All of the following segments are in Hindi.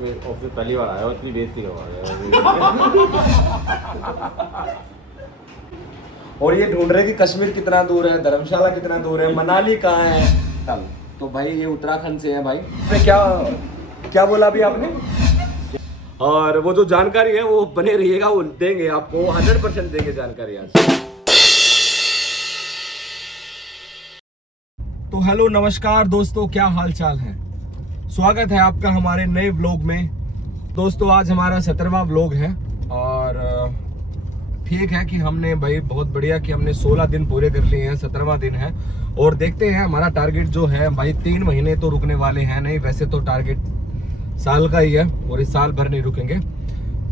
ऑफिस पहली बार आया हूँ, इतनी बेइज्जती करवा रहे और ये ढूंढ रहे कि कश्मीर कितना दूर है, धर्मशाला कितना दूर है, मनाली कहाँ है। चल तो भाई ये उत्तराखंड से है भाई। क्या क्या बोला अभी आपने? और वो जो जानकारी है वो बने रहिएगा, वो देंगे आपको 100% देंगे जानकारी आज। तो हेलो नमस्कार दोस्तों, क्या हाल चाल है। स्वागत है आपका हमारे नए व्लॉग में। दोस्तों आज हमारा 17वां व्लॉग है और ठीक है कि हमने भाई बहुत बढ़िया कि हमने 16 दिन पूरे कर लिए हैं, 17वां दिन है। और देखते हैं हमारा टारगेट जो है भाई 3 महीने तो रुकने वाले हैं नहीं, वैसे तो टारगेट साल का ही है और इस साल भर नहीं रुकेंगे,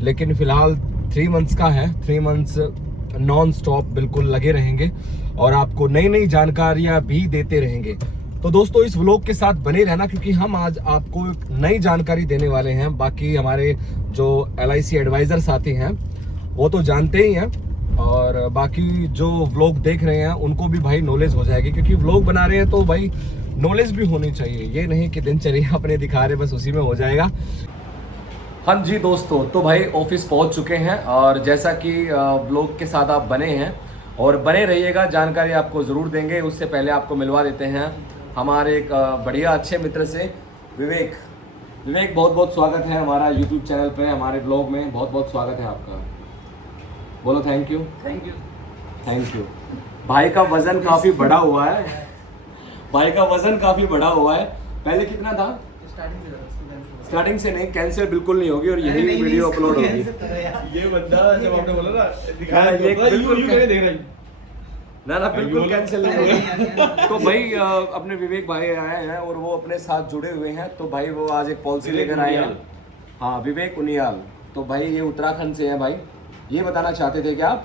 लेकिन फिलहाल 3 मंथ्स का है। 3 मंथ्स नॉन स्टॉप बिल्कुल लगे रहेंगे और आपको नई नई जानकारियां भी देते रहेंगे। तो दोस्तों इस व्लॉग के साथ बने रहना, क्योंकि हम आज आपको एक नई जानकारी देने वाले हैं। बाकी हमारे जो LIC एडवाइजर साथी हैं वो तो जानते ही हैं, और बाकी जो व्लॉग देख रहे हैं उनको भी भाई नॉलेज हो जाएगी, क्योंकि व्लॉग बना रहे हैं तो भाई नॉलेज भी होनी चाहिए। ये नहीं कि दिनचर्या अपने दिखा रहे बस उसी में हो जाएगा। हाँ जी दोस्तों, तो भाई ऑफिस पहुंच चुके हैं और जैसा कि व्लॉग के साथ आप बने हैं और बने रहिएगा, जानकारी आपको ज़रूर देंगे। उससे पहले आपको मिलवा देते हैं हमारे एक बढ़िया अच्छे मित्र से, विवेक। विवेक बहुत बहुत स्वागत है हमारा यूट्यूब चैनल पे, हमारे ब्लॉग में बहुत बहुत स्वागत है आपका। बोलो thank you. Thank you. Thank you. भाई का वजन काफ़ी बड़ा हुआ है, भाई का वजन काफ़ी बड़ा हुआ है। पहले कितना था? स्टार्टिंग से नहीं, कैंसिल बिल्कुल नहीं होगी और यही वीडियो अपलोड होगी। ये बंदा जब आपने बोला ना दिखाया, ये बिल्कुल मैंने देख रहा हूं। ना बिल्कुल कैंसिल नहीं होगी। तो भाई अपने विवेक भाई आए हैं और वो अपने साथ जुड़े हुए हैं। तो भाई वो आज एक पॉलिसी लेकर आए हैं। हाँ, विवेक उनियाल। तो भाई ये उत्तराखंड से हैं भाई। ये बताना चाहते थे क्या आप?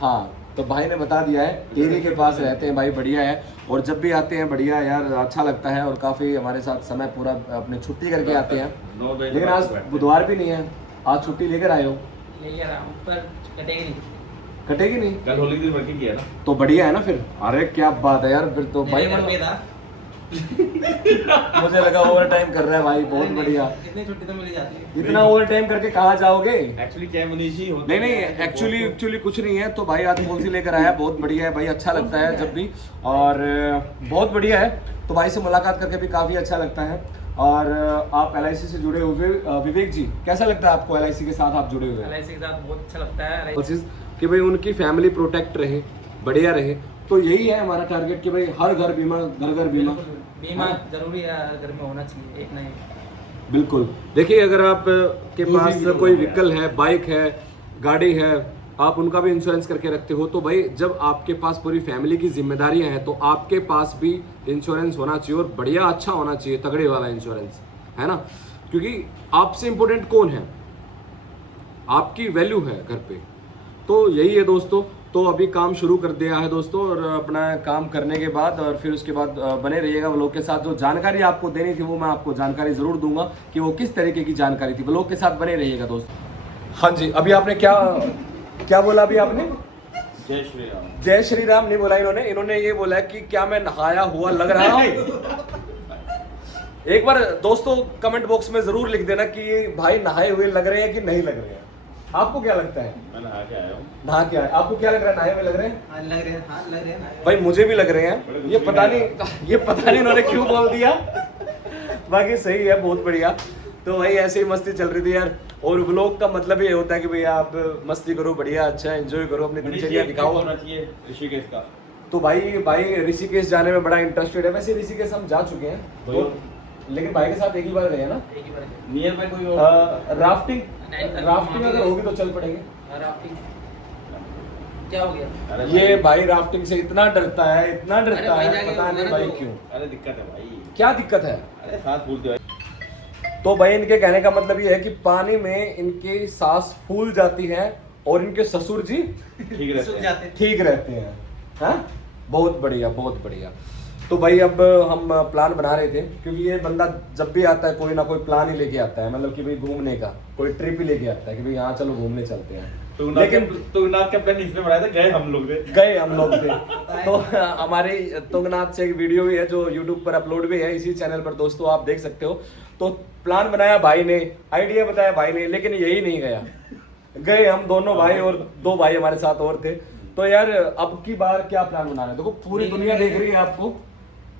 हाँ, तो भाई ने बता दिया है। टिहरी के पास रहते हैं भाई, बढ़िया है। और जब भी आते हैं बढ़िया यार, अच्छा लगता है और काफ़ी हमारे साथ समय पूरा अपने छुट्टी करके आते हैं। लेकिन आज बुधवार भी नहीं है, आज छुट्टी लेकर आए हो। पर कटेगी नहीं। कटेगी नहीं? कल होली दिन वर्किंग किया ना, तो बढ़िया है ना फिर। अरे क्या बात है यार, फिर तो भाई मुझे लगा ओवर टाइम कर रहा है भाई, बहुत बढ़िया। इतनी छुट्टी तो मिल जाती है। इतना ओवर टाइम करके कहाँ जाओगे? एक्चुअली क्या मनीषी होता नहीं एक्चुअली कुछ नहीं है। तो भाई आज पॉलिसी लेकर आया, बहुत बढ़िया है भाई, अच्छा लगता है जब भी, और बहुत बढ़िया है। तो भाई से मुलाकात करके भी काफ़ी अच्छा लगता है। और आप LIC से जुड़े हुए विवेक जी, कैसा लगता है आपको LIC के साथ आप जुड़े हुए? LIC के साथ बहुत अच्छा लगता है। कि भाई उनकी फैमिली प्रोटेक्ट रहे, बढ़िया रहे। तो यही है हमारा टारगेट कि भाई हर घर बीमा, घर घर बीमा। बीमा जरूरी है, हर घर में होना चाहिए, एक नहीं। बिल्कुल। देखिए अगर आप के पास कोई व्हीकल है, बाइक है, गाड़ी है, आप उनका भी इंश्योरेंस करके रखते हो, तो भाई जब आपके पास पूरी फैमिली की जिम्मेदारियां हैं तो आपके पास भी इंश्योरेंस होना चाहिए, और बढ़िया अच्छा होना चाहिए, तगड़े वाला इंश्योरेंस, है ना। क्योंकि आपसे इम्पोर्टेंट कौन है? आपकी वैल्यू है घर पे। तो यही है दोस्तों। तो अभी काम शुरू कर दिया है दोस्तों, और अपना काम करने के बाद और फिर उसके बाद बने रहिएगा व्लॉग के साथ। जो जानकारी आपको देनी थी वो मैं आपको जानकारी ज़रूर दूंगा कि वो किस तरीके की जानकारी थी। व्लॉग के साथ बने रहिएगा दोस्तों। हाँ जी, अभी आपने क्या बोला? अभी आपने जय श्री राम। जय श्री राम नहीं बोला इन्होंने ये बोला कि क्या मैं नहाया हुआ लग रहा हूँ? एक बार दोस्तों कमेंट बॉक्स में जरूर लिख देना कि ये भाई नहाए हुए लग रहे हैं कि नहीं लग रहे हैं। आपको क्या लगता है? मैं नहा के आया हूँ। नहा के आए, आपको क्या लग रहा है? नहाए हुए लग रहे हैं? लग रहे हैं। भाई मुझे भी लग रहे हैं। ये पता नहीं इन्होंने क्यों बोल दिया। बाकी सही है, बहुत बढ़िया। तो भाई ऐसे ही मस्ती चल रही थी यार। और व्लॉग का मतलब ये होता है कि भैया आप मस्ती करो, बढ़िया अच्छा एंजॉय करो, अपनी दिनचर्या दिखाओ। होना चाहिए ऋषिकेश का। तो भाई ऋषिकेश जाने में बड़ा इंटरेस्टेड है। वैसे ऋषिकेश हम जा चुके हैं तो, लेकिन भाई के साथ एक ही बार गए ना। एक ही बार है। नियर बाय कोई राफ्टिंग अगर होगी तो चल पड़ेंगे। राफ्टिंग क्या हो गया? ये भाई राफ्टिंग से इतना डरता है, इतना अरे डरता भाई है, जाके पता नहीं हमारा भाई तो- क्यों। अरे दिक्कत है भाई। क्या दिक्कत है? अरे साथ बोलते भाई। तो भाई इनके कहने का मतलब ये है कि पानी में इनकी सांस फूल जाती है और इनके ससुर जी ठीक सूख रहते हैं। जाते। ठीक रहते हैं। हाँ, बहुत बढ़िया, बहुत बढ़िया। तो भाई अब हम प्लान बना रहे थे, क्योंकि ये बंदा जब भी आता है कोई ना कोई प्लान ही लेके आता है, मतलब कि भाई घूमने का कोई ट्रिप ही लेके आता है कि भाई यहाँ चलो घूमने चलते हैं। तुंगनाथ का प्लान इसमें बनाया था, गए हम लोग थे। तो हमारे तुंगनाथ से एक वीडियो भी है जो यूट्यूब पर अपलोड भी है इसी चैनल पर, दोस्तों आप देख सकते हो। तो प्लान बनाया भाई ने, आइडिया बताया भाई ने, लेकिन यही नहीं गया। गए हम दोनों भाई और 2 भाई हमारे साथ और थे। तो यार अब की बार क्या प्लान बना रहे हैं? देखो पूरी दुनिया देख रही है आपको,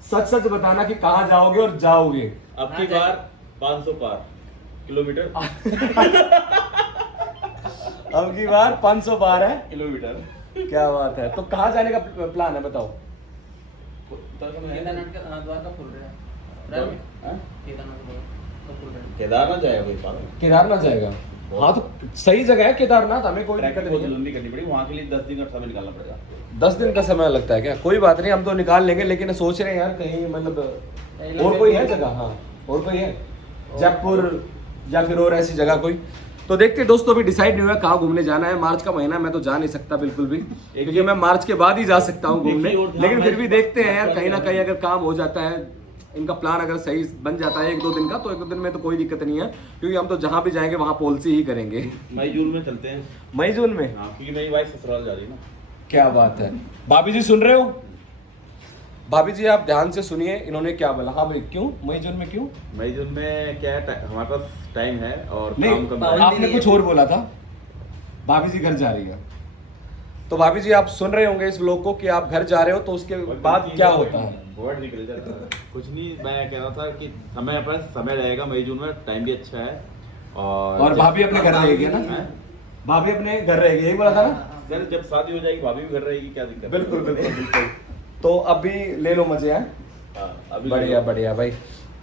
सच सच बताना कि कहाँ जाओगे और जाओगे। अब की बार 500 पार किलोमीटर। अब की बार 500 पार है किलोमीटर। क्या बात है। तो कहाँ जाने का प्लान है बताओ? केदारनाथ का द्वार का खुल रहा है। हाँ? केदारनाथ का खुल रहा है। केदारनाथ जाएगा भाई पागल। केदारनाथ जाएगा? हाँ तो सही जगह है केदारनाथ, हमें कोई दिक्कत ट्रैकिंग नहीं बहुत है। लंबी करनी पड़ेगी, वहाँ के लिए 10 दिन का समय निकालना पड़ेगा। 10 दिन का समय लगता है क्या? कोई बात नहीं, हम तो निकाल लेंगे, लेकिन सोच रहे हैं यार कहीं मतलब और कोई है जगह? हाँ और कोई है, जयपुर या फिर और ऐसी जगह कोई? तो देखते हैं दोस्तों, अभी डिसाइड नहीं हुआ कहाँ घूमने जाना है। मार्च का महीना मैं तो जा नहीं सकता बिल्कुल भी, क्योंकि मैं मार्च के बाद ही जा सकता हूँ घूमने। लेकिन फिर भी देखते हैं यार, कहीं ना कहीं अगर काम हो जाता है, इनका प्लान अगर सही बन जाता है 1-2 दिन का, तो 1-2 दिन में तो कोई दिक्कत नहीं है, क्योंकि हम तो जहाँ भी जाएंगे वहाँ पॉलिसी ही करेंगे। मई जून में चलते हैं। मई जून में? हाँ, क्योंकि मेरी वाइफ ससुराल जा रही है ना। क्या बात है। भाभी जी सुन रहे हो? भाभी जी आप ध्यान से सुनिए, इन्होंने क्या बोला। हाँ भाई क्यों मई जून में क्यों? मई जून में क्या है, हमारे पास टाइम है और नहीं, काम कम है। आपने कुछ और बोला था। भाभी जी घर जा रही है। तो भाभी जी आप सुन रहे होंगे इस व्लॉग को कि आप घर जा रहे हो, तो उसके बाद क्या होता है? वर्ड निकल जाता है। कुछ नहीं, मैं कह रहा था कि समय अपना समय रहेगा मई जून में, टाइम भी अच्छा है। और भाभी अपने घर रहेगी ना? हैं? भाभी अपने घर रहेगी, यही बोला था ना? चल जब शादी हो जाएगी भाभी भी घर रहेगी, क्या दिक्कत है? बिल्कुल बिल्कुल बिल्कुल। तो अभी ले लो मजे हैं। हाँ, अभी बढ़िया बढ़िया भाई।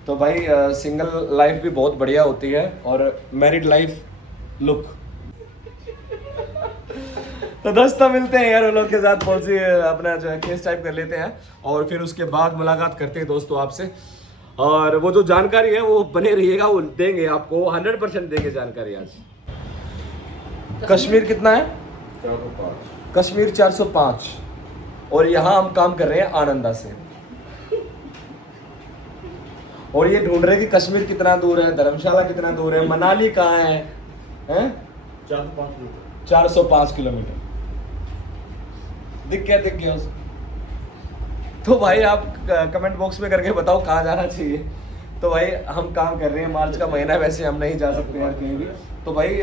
तो भाई सिंगल लाइफ भी बहुत बढ़िया होती है, और मैरिड लाइफ लुक। तो दोस्तों मिलते हैं यार उन लोग के साथ, पॉलिसी अपना जो है केस टाइप कर लेते हैं, और फिर उसके बाद मुलाकात करते हैं दोस्तों आपसे। और वो जो जानकारी है वो बने रहिएगा, वो देंगे आपको 100% देंगे जानकारी आज। कश्मीर कितना है? 405। कश्मीर 405, और यहाँ हम काम कर रहे हैं आनंदा से। और ये ढूंढ रहे कि कश्मीर कितना दूर है, धर्मशाला कितना दूर है, मनाली कहाँ है, हैं? 405 किलोमीटर। दिख गया उसको। तो भाई आप कमेंट बॉक्स में करके बताओ कहाँ जाना चाहिए। तो भाई हम काम कर रहे हैं, मार्च का महीना, वैसे हम नहीं जा सकते यार कहीं भी। तो भाई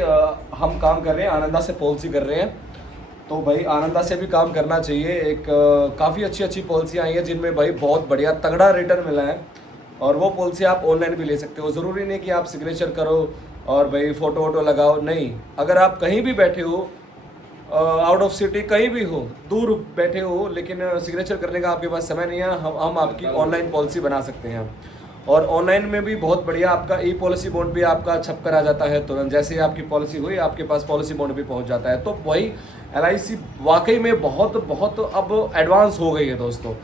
हम काम कर रहे हैं आनंदा से, पॉलिसी कर रहे हैं। तो भाई आनंदा से भी काम करना चाहिए। एक काफ़ी अच्छी पॉलिसी आई है जिनमें भाई बहुत बढ़िया तगड़ा रिटर्न मिला है, और वो पॉलिसी आप ऑनलाइन भी ले सकते हो। ज़रूरी नहीं कि आप सिग्नेचर करो और भाई फ़ोटो वोटो लगाओ, नहीं। अगर आप कहीं भी बैठे हो, आउट ऑफ सिटी कहीं भी हो, दूर बैठे हो, लेकिन सिग्नेचर करने का आपके पास समय नहीं है, हम आपकी ऑनलाइन पॉलिसी बना सकते हैं। और ऑनलाइन में भी बहुत बढ़िया आपका ई पॉलिसी बॉन्ड भी आपका छप कर आ जाता है तुरंत। जैसे ही आपकी पॉलिसी हुई आपके पास पॉलिसी बॉन्ड भी पहुंच जाता है। तो वही LIC वाकई में बहुत अब एडवांस हो गई है दोस्तों।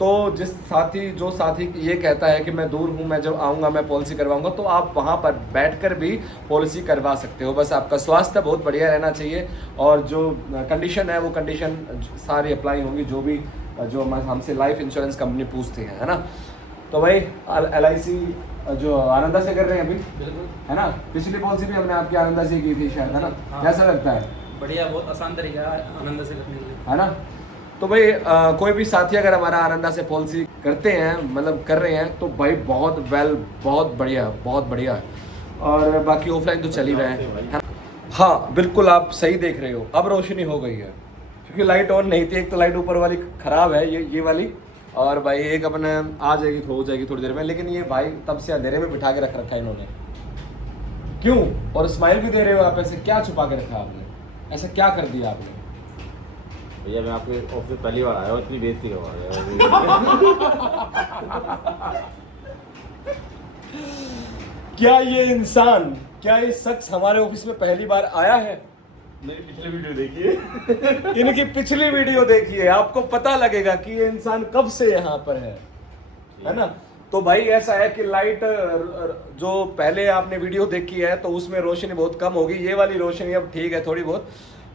तो जो साथी ये कहता है कि मैं दूर हूँ, मैं जब आऊँगा मैं पॉलिसी करवाऊँगा, तो आप वहाँ पर बैठकर भी पॉलिसी करवा सकते हो। बस आपका स्वास्थ्य बहुत बढ़िया रहना चाहिए, और जो कंडीशन है वो कंडीशन सारी अप्लाई होंगी, जो हमसे लाइफ इंश्योरेंस कंपनी पूछती है ना। तो भाई LIC जो आनंदा से कर रहे हैं अभी, बिल्कुल है ना? पिछली पॉलिसी भी हमने आपकी आनंदा से की थी शायद, है ना? हाँ। कैसा लगता है? बढ़िया, बहुत आसान तरीका है आनंद से करने के लिए, है ना? तो भाई कोई भी साथी अगर हमारा आनंदा से पॉलिसी करते हैं, मतलब कर रहे हैं, तो भाई बहुत बढ़िया है। और बाकी ऑफलाइन तो चल ही रहा है। हाँ बिल्कुल, आप सही देख रहे हो। अब रोशनी हो गई है, क्योंकि लाइट ऑन नहीं थी। एक तो लाइट ऊपर वाली खराब है, ये वाली, और भाई एक अपने आ जाएगी, हो जाएगी थोड़ी देर में। लेकिन ये भाई तब से अंधेरे में बिठा के रख रखा है इन्होंने। क्यों? और स्माइल भी दे रहे हो आप, ऐसे क्या छुपा के रखा आपने? ऐसा क्या कर दिया आपने? भैया मैं आपके ऑफिस पहली बार आया हूँ, इतनी बेइज्जती करवा रहे क्या ये शख्स हमारे ऑफिस में पहली बार आया है? मेरी पिछली वीडियो देखिए। इनकी पिछली वीडियो देखिए, आपको पता लगेगा कि ये इंसान कब से यहाँ पर है ना? तो भाई ऐसा है कि लाइट जो पहले आपने वीडियो देखी है तो उसमें रोशनी बहुत कम होगी, ये वाली रोशनी अब ठीक है थोड़ी बहुत।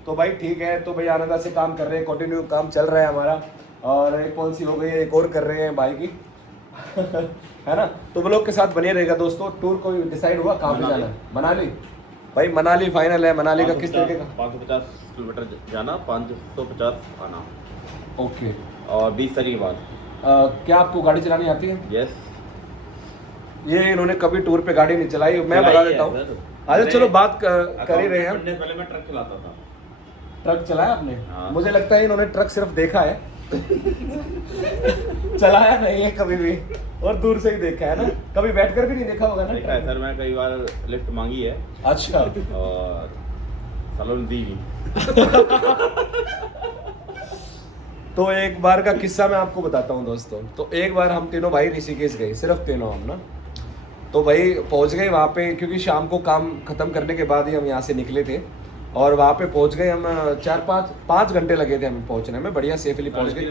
तो भाई ठीक है। तो भाई आनंदा से काम कर रहे हैं, कंटिन्यू काम चल रहा है हमारा, और एक पॉलिसी हो गई है, एक और कर रहे हैं भाई की। है ना? तो ब्लॉग के साथ बने रहेगा दोस्तों। टूर को डिसाइड हुआ कहाँ पे जाना है? मनाली। भाई मनाली फाइनल है। मनाली का किस तरीके का? 550 किलोमीटर जाना, 550 आना, ओके। और 20 तारीख के बाद। क्या आपको गाड़ी चलानी आती है? यस। ये इन्होंने कभी टूर पे गाड़ी नहीं चलाई, मैं बता देता हूँ। अच्छा चलो बात कर ही रहे हैं। पहले मैं ट्रक चलाता था। ट्रक चलाया आपने? हाँ। मुझे लगता है इन्होंने ट्रक सिर्फ देखा है चलाया नहीं है कभी भी, और दूर से ही देखा है ना, कभी बैठकर भी नहीं देखा होगा ना? देखा है सर, मैं कई बार लिफ्ट मांगी है अच्छा। और सलोन दी भी। तो एक बार का किस्सा मैं आपको बताता हूँ दोस्तों। तो एक बार हम तीनों भाई ऋषिकेश गए, सिर्फ तीनों हम ना। तो भाई पहुँच गए वहाँ पे, क्योंकि शाम को काम खत्म करने के बाद ही हम यहाँ से निकले थे, और वहाँ पे पहुँच गए हम। 4-5 घंटे लगे थे हमें पहुँचने में, बढ़िया सेफली पहुँच गए,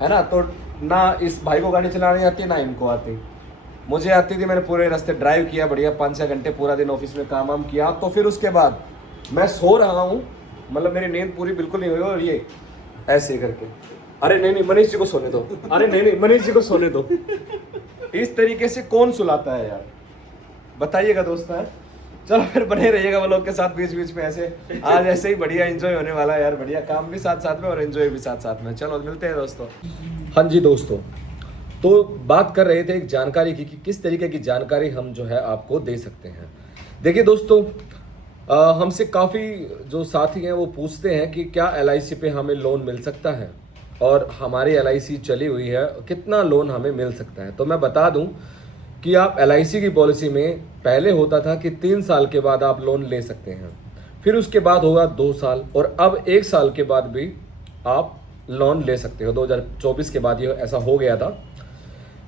है ना। तो ना इस भाई को गाड़ी चलानी आती ना इनको आती, मुझे आती थी। मैंने पूरे रास्ते ड्राइव किया बढ़िया, 5-6 घंटे पूरा दिन ऑफिस में काम वाम किया। तो फिर उसके बाद मैं सो रहा हूँ, मतलब मेरी नींद पूरी बिल्कुल नहीं हुई, और ये ऐसे करके, अरे नहीं मनीष जी को सोने दो, अरे नहीं मनीष जी को सोने दो। इस तरीके से कौन सुलाता है यार, बताइएगा दोस्त है। चलो फिर बने रहिएगा व्लॉग के साथ, बीच बीच में ऐसे आज ऐसे ही बढ़िया एंजॉय होने वाला है यार, बढ़िया काम भी साथ साथ में और एंजॉय भी साथ साथ में। चलो मिलते हैं दोस्तों। हाँ जी दोस्तों, तो बात कर रहे थे एक जानकारी की कि किस तरीके की जानकारी हम जो है आपको दे सकते हैं। देखिए दोस्तों, हमसे काफ़ी जो साथी हैं वो पूछते हैं कि क्या LIC पे हमें लोन मिल सकता है, और हमारी LIC चली हुई है, कितना लोन हमें मिल सकता है। तो मैं बता दूं कि आप LIC की पॉलिसी में पहले होता था कि 3 साल के बाद आप लोन ले सकते हैं, फिर उसके बाद होगा 2 साल, और अब 1 साल के बाद भी आप लोन ले सकते हो। 2024 के बाद ये ऐसा हो गया था,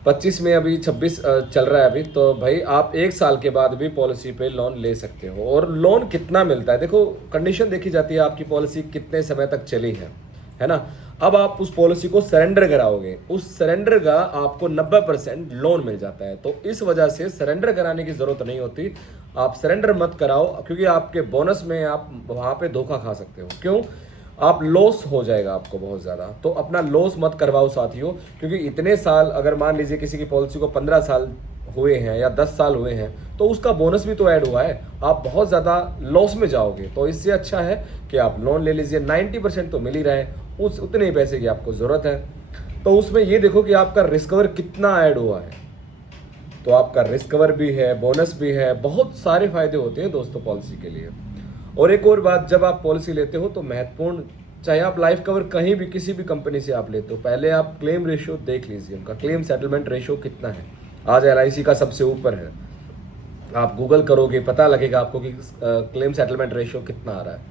25 में, अभी 26 चल रहा है अभी। तो भाई आप 1 साल के बाद भी पॉलिसी पे लोन ले सकते हो। और लोन कितना मिलता है, देखो कंडीशन देखी जाती है, आपकी पॉलिसी कितने समय तक चली है ना। अब आप उस पॉलिसी को सरेंडर कराओगे, उस सरेंडर का आपको 90% लोन मिल जाता है। तो इस वजह से सरेंडर कराने की ज़रूरत नहीं होती, आप सरेंडर मत कराओ, क्योंकि आपके बोनस में आप वहाँ पे धोखा खा सकते हो। क्यों? आप लॉस हो जाएगा आपको बहुत ज़्यादा। तो अपना लॉस मत करवाओ साथियों, क्योंकि इतने साल, अगर मान लीजिए किसी की पॉलिसी को 15 साल हुए हैं या 10 साल हुए हैं, तो उसका बोनस भी तो ऐड हुआ है, आप बहुत ज़्यादा लॉस में जाओगे। तो इससे अच्छा है कि आप लोन ले लीजिए, 90% तो मिल ही रहा है, उतने ही पैसे की आपको ज़रूरत है। तो उसमें ये देखो कि आपका रिस्क कवर कितना ऐड हुआ है। तो आपका रिस्क कवर भी है, बोनस भी है, बहुत सारे फायदे होते हैं दोस्तों पॉलिसी के लिए। और एक और बात, जब आप पॉलिसी लेते हो तो महत्वपूर्ण, चाहे आप लाइफ कवर कहीं भी किसी भी कंपनी से आप लेते हो, पहले आप क्लेम रेशियो देख लीजिए, उनका क्लेम सेटलमेंट रेशियो कितना है। आज LIC का सबसे ऊपर है, आप गूगल करोगे पता लगेगा आपको कि क्लेम सेटलमेंट रेशियो कितना आ रहा है।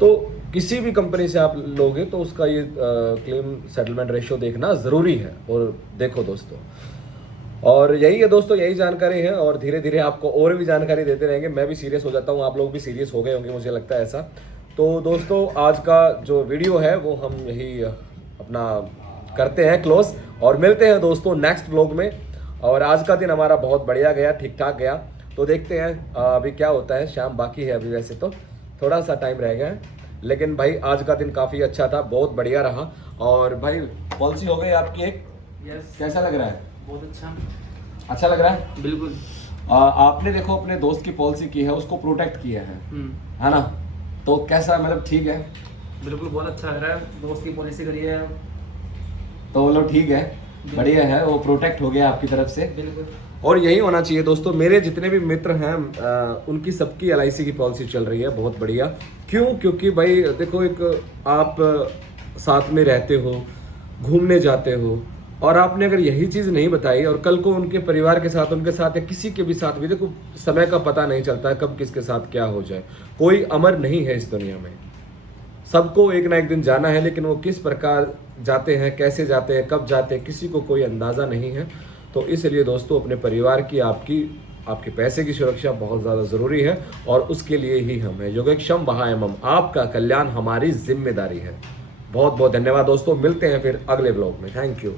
तो किसी भी कंपनी से आप लोगे तो उसका ये क्लेम सेटलमेंट रेशियो देखना ज़रूरी है। और देखो दोस्तों, और यही है दोस्तों, यही जानकारी है, और धीरे धीरे आपको और भी जानकारी देते रहेंगे। मैं भी सीरियस हो जाता हूँ, आप लोग भी सीरियस हो गए होंगे, मुझे लगता है ऐसा। तो दोस्तों आज का जो वीडियो है वो हम यही अपना करते हैं क्लोज, और मिलते हैं दोस्तों नेक्स्ट व्लॉग में। और आज का दिन हमारा बहुत बढ़िया गया, ठीक ठाक गया। तो देखते हैं अभी क्या होता है, शाम बाकी है अभी, वैसे तो थोड़ा सा टाइम रह गया है, लेकिन भाई आज का दिन काफ़ी अच्छा था, बहुत बढ़िया रहा। और भाई पॉलिसी हो गई आपकी एक, यस, कैसा लग रहा है? बहुत अच्छा लग रहा है बिल्कुल। आपने देखो अपने दोस्त की पॉलिसी की है, उसको प्रोटेक्ट किया है ना। तो कैसा, मतलब ठीक है? बिल्कुल बहुत अच्छा लग रहा है, दोस्त की पॉलिसी करी है तो मतलब ठीक है, बढ़िया है, वो प्रोटेक्ट हो गया आपकी तरफ से। बिल्कुल। और यही होना चाहिए दोस्तों। मेरे जितने भी मित्र हैं उनकी सबकी LIC की पॉलिसी चल रही है, बहुत बढ़िया। क्यों? क्योंकि भाई देखो, एक आप साथ में रहते हो, घूमने जाते हो, और आपने अगर यही चीज़ नहीं बताई, और कल को उनके परिवार के साथ, उनके साथ या किसी के भी साथ भी, देखो समय का पता नहीं चलता है कब किसके साथ क्या हो जाए, कोई अमर नहीं है इस दुनिया में, सबको एक ना एक दिन जाना है, लेकिन वो किस प्रकार जाते हैं, कैसे जाते हैं, कब जाते हैं, किसी को कोई अंदाज़ा नहीं है। तो इसलिए दोस्तों अपने परिवार की, आपके पैसे की सुरक्षा बहुत ज़्यादा ज़रूरी है, और उसके लिए ही हम हैं। योगेक्षम वहायमम, आपका कल्याण हमारी जिम्मेदारी है। बहुत बहुत धन्यवाद दोस्तों, मिलते हैं फिर अगले व्लॉग में। Thank you.